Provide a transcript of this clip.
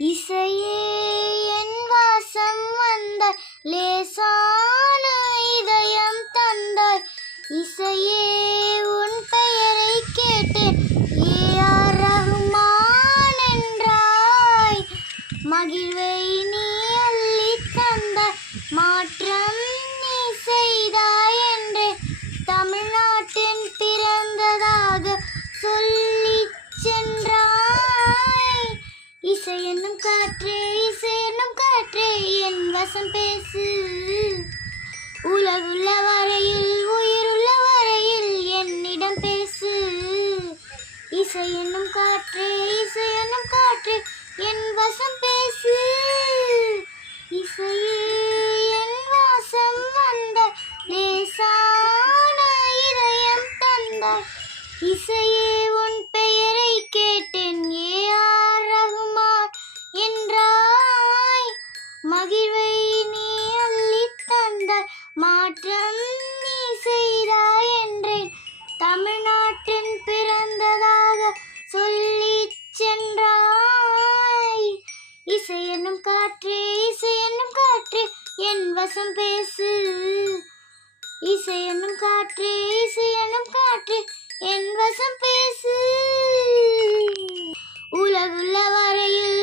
இசையே என் வாசம் வந்தாய், லேசான இதயம் தந்தாய். இசையே உன் பெயரை கேட்டேன், ஏஆர் ரஹ்மான் என்றாய். மகிழ்வை நீ அள்ளி தந்தாய், மாற்றம் நீ செய்தாய் என்றே தமிழ்நாட்டின் பிறந்ததாக சொல்லி சென்றாய். இசை என்னும் காற்றே, இசை என்னும் காற்றே, என் வசம் பேசு. உலகுள்ள வரையில், உயிருள்ள வரையில் என்னிடம் பேசு. இசை என்னும் காற்றே, இசை என்னும் காற்றே, என் வசம் பேசு. இசையே என் வாசம் வந்தாய், லேசான இதயம் தந்தாய். இசையே உன் பெயரை கேட்டேன், ஏஆர் ரஹ்மான் என்றாய். மகிழ்வை நீ அள்ளி தந்தாய், மாற்றம் நீ செய்தாய் என்றேன் தமிழ்நாட்டின் பிறந்ததாக சொல்லி சென்றாய். இசை என்னும் காற்றே, இசை என்னும் காற்றே, என் வசம் பேசு. இசை என்னும் காற்றே, இசை என்னும் காற்றே, என் வசம் பேசு. உலகுள்ள வரையில்,